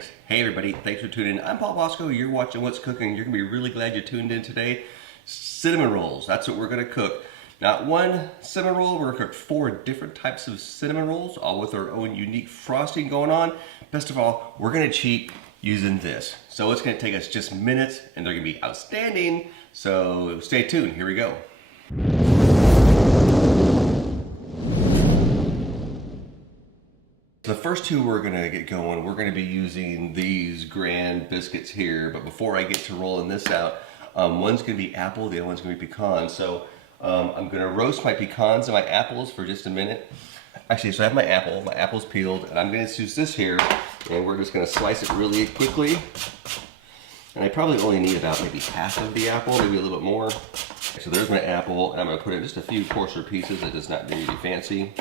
Hey everybody, thanks for tuning in. I'm Paul Bosco. You're watching What's Cooking. You're gonna be really glad you tuned in today. Cinnamon rolls, that's what we're gonna cook. Not one cinnamon roll, we're gonna cook 4 different types of cinnamon rolls, all with our own unique frosting going on. Best of all, we're gonna cheat using this. So it's gonna take us just minutes and they're gonna be outstanding. So stay tuned, here we go. The first two we're gonna get going, we're gonna be using these grand biscuits here, but before I get to rolling this out, one's gonna be apple, the other one's gonna be pecan. So I'm gonna roast my pecans and my apples for just a minute. Actually, so I have my apple's peeled, and I'm gonna use this here, and we're just gonna slice it really quickly. And I probably only need about maybe half of the apple, maybe a little bit more. So there's my apple, and I'm gonna put in just a few coarser pieces. It does not need to be fancy.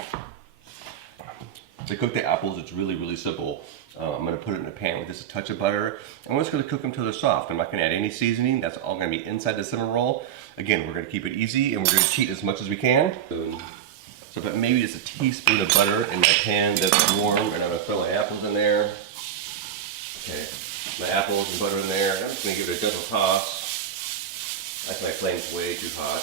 To cook the apples, it's really simple. I'm gonna put it in a pan with just a touch of butter, and we're just gonna cook them till they're soft. I'm not gonna add any seasoning. That's all gonna be inside the cinnamon roll. Again, we're gonna keep it easy, and we're gonna cheat as much as we can. So about maybe just a teaspoon of butter in my pan that's warm, and I'm gonna throw my apples in there. Okay, my apples and butter in there. I'm just gonna give it a gentle toss. That's my flame's way too hot.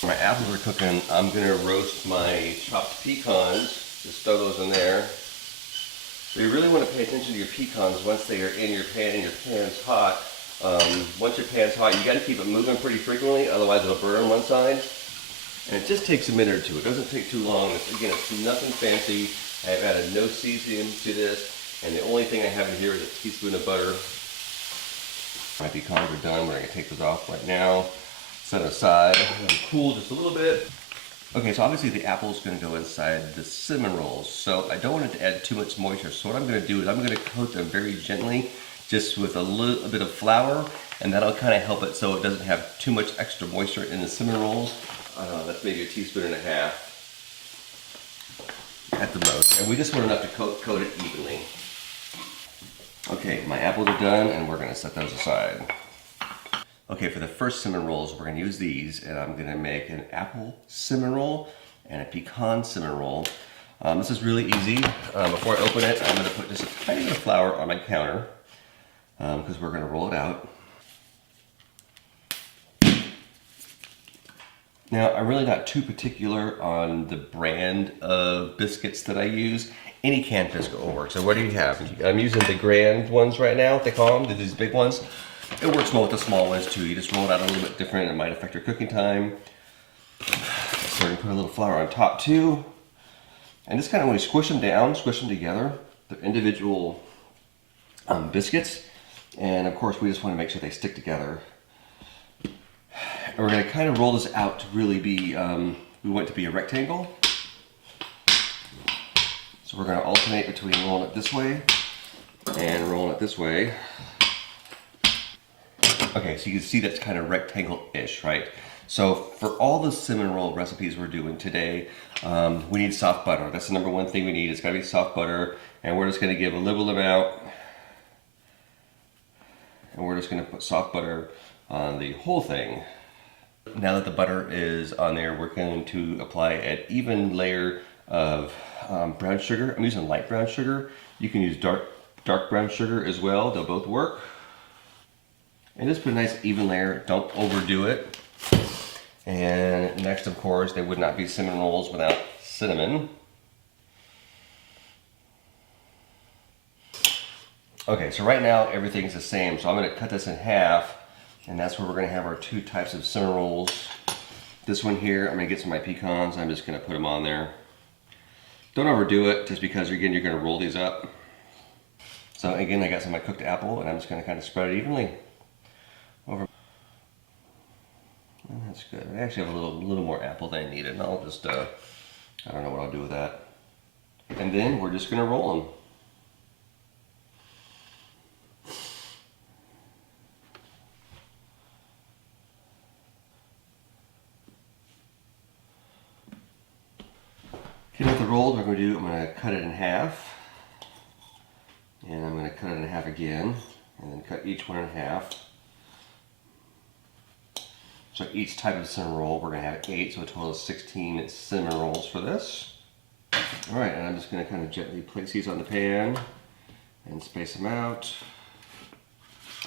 When my apples are cooking, I'm gonna roast my chopped pecans. Just throw those in there. So you really want to pay attention to your pecans once they are in your pan and your pan's hot. Once your pan's hot, you got to keep it moving pretty frequently, otherwise it'll burn one side. And it just takes a minute or two. It doesn't take too long. Again, it's nothing fancy. I've added no seasoning to this, and the only thing I have in here is a teaspoon of butter. My pecans are done. We're going to take those off right now. Set aside. Let them cool just a little bit. Okay, so obviously the apple is going to go inside the cinnamon rolls, so I don't want it to add too much moisture. So what I'm going to do is I'm going to coat them very gently, just with a little bit of flour, and that'll kind of help it so it doesn't have too much extra moisture in the cinnamon rolls. That's maybe a teaspoon and a half at the most, and we just want enough to coat it evenly. Okay, my apples are done, and we're going to set those aside. Okay, for the first cinnamon rolls, we're going to use these, and I'm going to make an apple cinnamon roll and a pecan cinnamon roll. This is really easy. Before I open it, I'm going to put just a tiny bit of flour on my counter because we're going to roll it out. Now, I'm really not too particular on the brand of biscuits that I use. Any canned biscuit will work. So what do you have? I'm using the grand ones right now, what they call them, these big ones. It works well with the small ones too. You just roll it out a little bit different. It might affect your cooking time. So we're going to put a little flour on top too. And just kind of when you squish them down, squish them together. They're individual biscuits. And of course we just want to make sure they stick together. And we're going to kind of roll this out to really be, we want it to be a rectangle. So we're going to alternate between rolling it this way and rolling it this way. Okay, so you can see that's kind of rectangle-ish, right? So for all the cinnamon roll recipes we're doing today, we need soft butter. That's the number one thing we need. It's gotta be soft butter, and we're just gonna give a liberal amount, and we're just gonna put soft butter on the whole thing. Now that the butter is on there, we're going to apply an even layer of brown sugar. I'm using light brown sugar. You can use dark brown sugar as well. They'll both work. And just put a nice even layer, don't overdo it. And next, of course, there would not be cinnamon rolls without cinnamon. Okay, so right now everything's the same, so I'm gonna cut this in half, and that's where we're gonna have our 2 types of cinnamon rolls. This one here, I'm gonna get some of my pecans, I'm just gonna put them on there. Don't overdo it, just because again, you're gonna roll these up. So again, I got some of my cooked apple, and I'm just gonna kind of spread it evenly over. And that's good. I actually have a little more apple than I needed, and I'll just, I don't know what I'll do with that. And then we're just gonna roll them. Okay, with the rolled, I'm gonna cut it in half. And I'm gonna cut it in half again, and then cut each one in half. So each type of cinnamon roll, we're gonna have 8, so a total of 16 cinnamon rolls for this. All right, and I'm just gonna kind of gently place these on the pan, and space them out.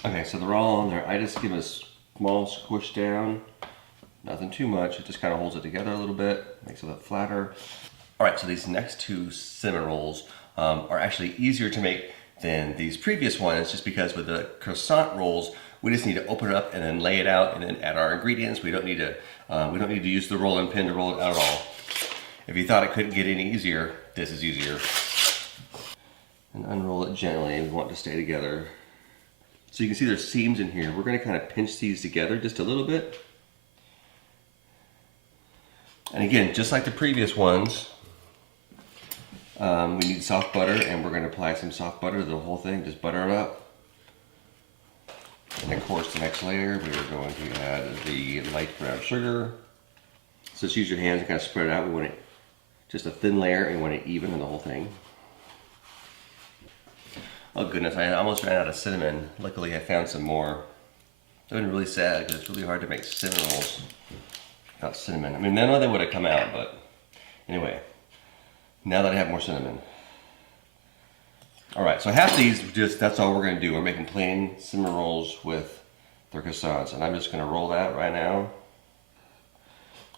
Okay, so they're all on there. I just give a small squish down, nothing too much. It just kind of holds it together a little bit, makes it a bit flatter. All right, so these next two cinnamon rolls are actually easier to make than these previous ones, just because with the croissant rolls, we just need to open it up and then lay it out and then add our ingredients. We don't need to use the rolling pin to roll it out at all. If you thought it couldn't get any easier, this is easier. And unroll it gently. We want it to stay together. So you can see there's seams in here. We're going to kind of pinch these together just a little bit. And again, just like the previous ones, we need soft butter, and we're going to apply some soft butter to the whole thing. Just butter it up. And of course, the next layer, we are going to add the light brown sugar. So just use your hands and kind of spread it out. We want it just a thin layer, and we want it even in the whole thing. Oh goodness, I almost ran out of cinnamon. Luckily, I found some more. I've been really sad because it's really hard to make cinnamon rolls without cinnamon. I mean, none of them would have come out, but anyway, now that I have more cinnamon. All right, so half these, that's all we're gonna do. We're making plain cinnamon rolls with their croissants, and I'm just gonna roll that right now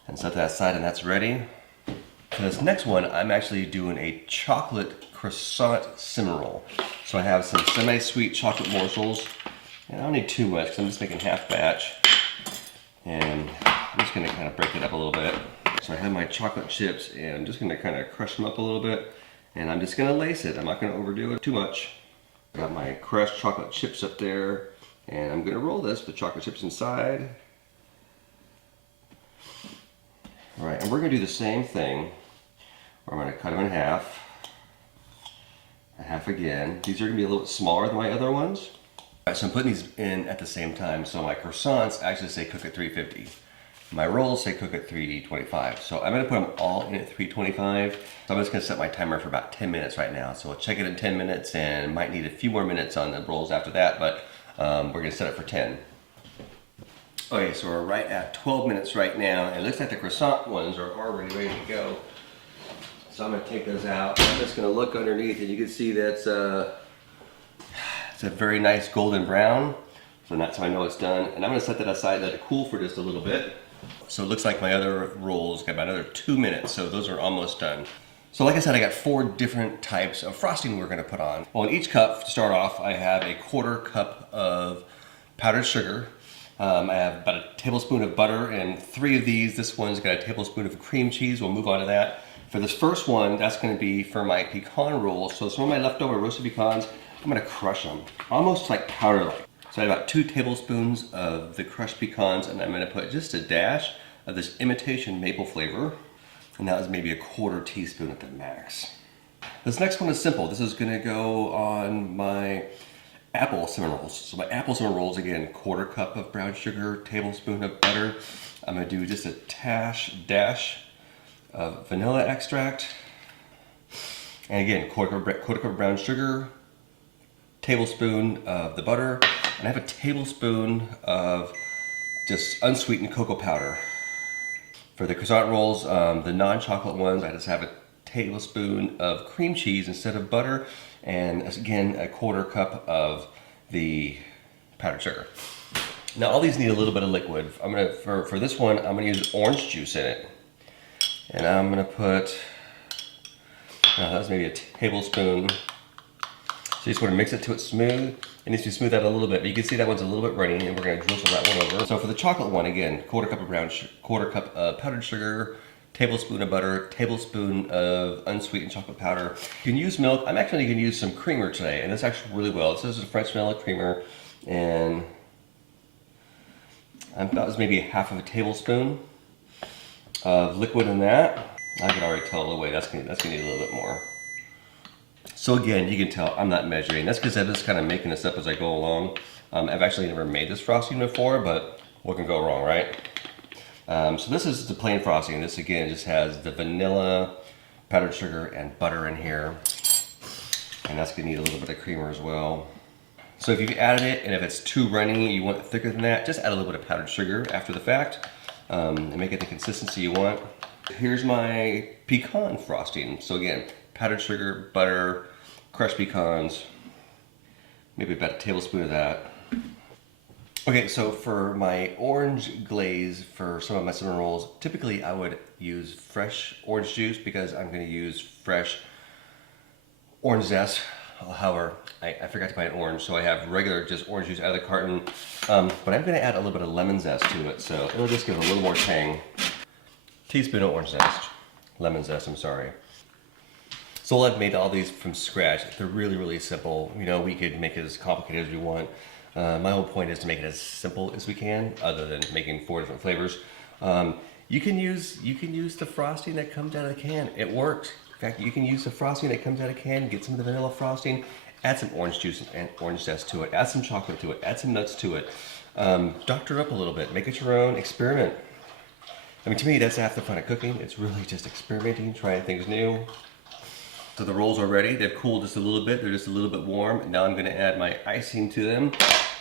and set that aside, and that's ready. For this next one, I'm actually doing a chocolate croissant cinnamon roll. So I have some semi-sweet chocolate morsels, and I don't need too much because I'm just making half batch. And I'm just gonna kind of break it up a little bit. So I have my chocolate chips, and I'm just gonna kind of crush them up a little bit. And I'm just gonna lace it. I'm not gonna overdo it too much. Got my crushed chocolate chips up there, and I'm gonna roll this with the chocolate chips inside. All right, and we're gonna do the same thing. I'm gonna cut them in half. A half again. These are gonna be a little bit smaller than my other ones. All right, so I'm putting these in at the same time. So my croissants actually say cook at 350. My rolls say cook at 325. So I'm gonna put them all in at 325. So I'm just gonna set my timer for about 10 minutes right now. So we'll check it in 10 minutes and might need a few more minutes on the rolls after that, but we're gonna set it for 10. Okay, so we're right at 12 minutes right now. And it looks like the croissant ones are already ready to go. So I'm gonna take those out. I'm just gonna look underneath, and you can see that's it's a very nice golden brown. So that's how I know it's done. And I'm gonna set that aside, let it cool for just a little bit. So it looks like my other rolls got about another 2 minutes, so those are almost done. So like I said, I got 4 different types of frosting we're gonna put on. Well, in each cup, to start off, I have a 1/4 cup of powdered sugar. I have about a tablespoon of butter, and 3 of these. This one's got a tablespoon of cream cheese. We'll move on to that. For this first one, that's gonna be for my pecan rolls. So some of my leftover roasted pecans, I'm gonna crush them, almost like powder-like. So I have about 2 tablespoons of the crushed pecans, and I'm gonna put just a dash of this imitation maple flavor, and that was maybe a 1/4 teaspoon at the max. This next one is simple. This is gonna go on my apple cinnamon rolls. So my apple cinnamon rolls, again, 1/4 cup of brown sugar, tablespoon of butter. I'm gonna do just a dash of vanilla extract, and again, 1/4 cup of brown sugar, tablespoon of the butter, and I have a tablespoon of just unsweetened cocoa powder. For the croissant rolls, the non-chocolate ones, I just have a tablespoon of cream cheese instead of butter, and again, a 1/4 cup of the powdered sugar. Now all these need a little bit of liquid. I'm gonna, for this one, I'm gonna use orange juice in it. And I'm gonna put, that's maybe a tablespoon. So you just wanna mix it till it's smooth. It needs to smooth out a little bit, but you can see that one's a little bit runny, and we're gonna drizzle that one over. So for the chocolate one, again, 1/4 cup of 1/4 cup of powdered sugar, tablespoon of butter, tablespoon of unsweetened chocolate powder. You can use milk. I'm actually gonna use some creamer today, and this actually really well. This is a French vanilla creamer, and that was maybe 1/2 of a tablespoon of liquid in that. I can already tell the way that's gonna need a little bit more. So again, you can tell I'm not measuring. That's because I'm just kind of making this up as I go along. I've actually never made this frosting before, but what can go wrong, right? So this is the plain frosting. This again just has the vanilla, powdered sugar, and butter in here. And that's gonna need a little bit of creamer as well. So if you've added it, and if it's too runny, you want it thicker than that, just add a little bit of powdered sugar after the fact, and make it the consistency you want. Here's my pecan frosting. So again, powdered sugar, butter, crushed pecans. maybe about a tablespoon of that. Okay, so for my orange glaze for some of my cinnamon rolls, typically I would use fresh orange juice because I'm going to use fresh orange zest. However, I forgot to buy an orange, so I have regular just orange juice out of the carton. But I'm going to add a little bit of lemon zest to it, so it'll just give it a little more tang. Teaspoon of orange zest, lemon zest, I'm sorry. So I've made all these from scratch. They're really, really simple. You know, we could make it as complicated as we want. My whole point is to make it as simple as we can, other than making 4 different flavors. You can use the frosting that comes out of the can. It works. In fact, you can use the frosting that comes out of the can, get some of the vanilla frosting, add some orange juice and orange zest to it, add some chocolate to it, add some nuts to it. Doctor it up a little bit, make it your own, experiment. I mean, to me, that's half the fun of cooking. It's really just experimenting, trying things new. So the rolls are ready. They've cooled just a little bit. They're just a little bit warm. And now I'm gonna add my icing to them.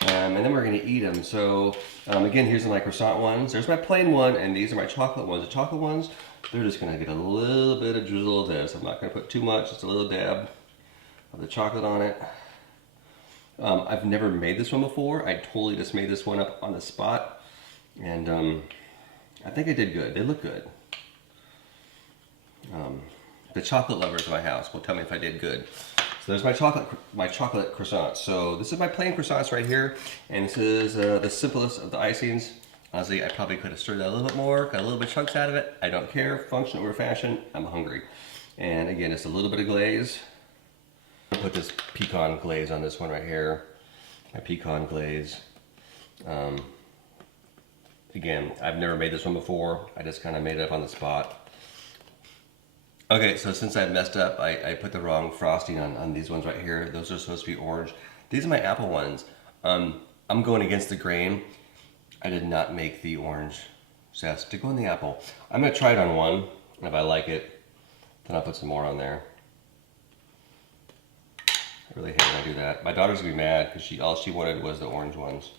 And then we're gonna eat them. So again, here's my croissant ones. There's my plain one, and these are my chocolate ones. The chocolate ones, they're just gonna get a little bit of drizzle of this. I'm not gonna put too much, just a little dab of the chocolate on it. I've never made this one before. I totally just made this one up on the spot. And I think I did good. They look good. The chocolate lovers in my house will tell me if I did good. So there's my chocolate croissants. So this is my plain croissants right here, and this is the simplest of the icings. Honestly, I probably could have stirred that a little bit more, got a little bit of chunks out of it. I don't care, function over fashion, I'm hungry. And again, just a little bit of glaze. I'll put this pecan glaze on this one right here. My pecan glaze. Again, I've never made this one before. I just kind of made it up on the spot. Okay, so since I messed up, I put the wrong frosting on these ones right here. Those are supposed to be orange. These are my apple ones. I'm going against the grain. I did not make the orange zest to go in the apple. I'm gonna try it on one, and if I like it, then I'll put some more on there. I really hate when I do that. My daughter's gonna be mad because all she wanted was the orange ones.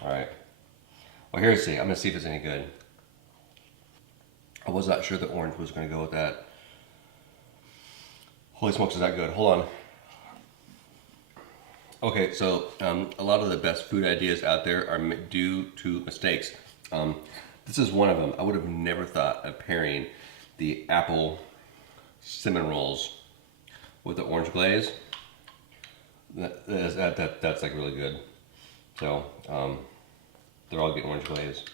All right. Well, here's I'm gonna see if it's any good. I was not sure the orange was going to go with that. Holy smokes, is that good? Hold on. Okay, so a lot of the best food ideas out there are due to mistakes. This is one of them. I would have never thought of pairing the apple cinnamon rolls with the orange glaze. That's like really good. So they're all getting orange glaze.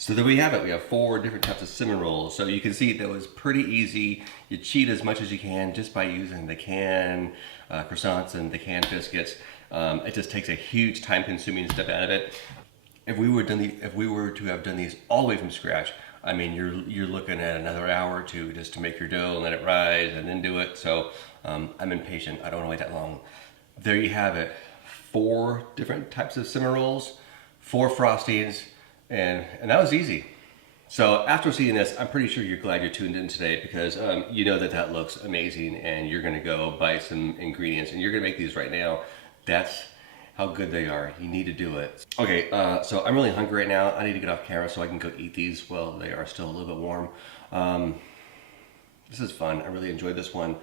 So there we have it. We have 4 different types of cinnamon rolls. So you can see that was pretty easy. You cheat as much as you can just by using the canned croissants and the canned biscuits. It just takes a huge time-consuming step out of it. If we were to have done these all the way from scratch, I mean, you're looking at another hour or two just to make your dough and let it rise and then do it. So I'm impatient. I don't want to wait that long. There you have it. 4 different types of cinnamon rolls, 4 frostings. And that was easy. So after seeing this, I'm pretty sure you're glad you're tuned in today because you know that looks amazing and you're gonna go buy some ingredients and you're gonna make these right now. That's how good they are. You need to do it. Okay, so I'm really hungry right now. I need to get off camera so I can go eat these while they are still a little bit warm. This is fun. I really enjoyed this one.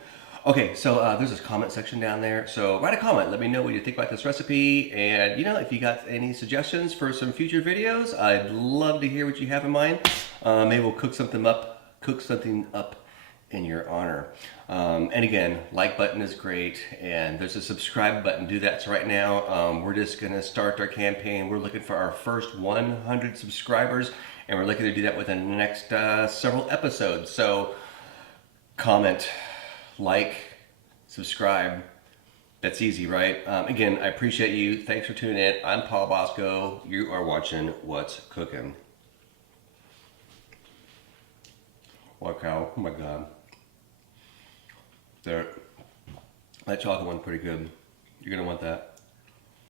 Okay, so there's this comment section down there. So write a comment. Let me know what you think about this recipe. And, you know, if you got any suggestions for some future videos, I'd love to hear what you have in mind. Maybe we'll cook something up in your honor. And again, like button is great. And there's a subscribe button. Do that. So right now, we're just going to start our campaign. We're looking for our first 100 subscribers. And we're looking to do that within the next several episodes. So comment, like, subscribe. That's easy, right? Again, I appreciate you. Thanks for tuning in. I'm Paul Bosco. You are watching What's Cooking. What cow? Oh my God. That chocolate one's pretty good. You're gonna want that.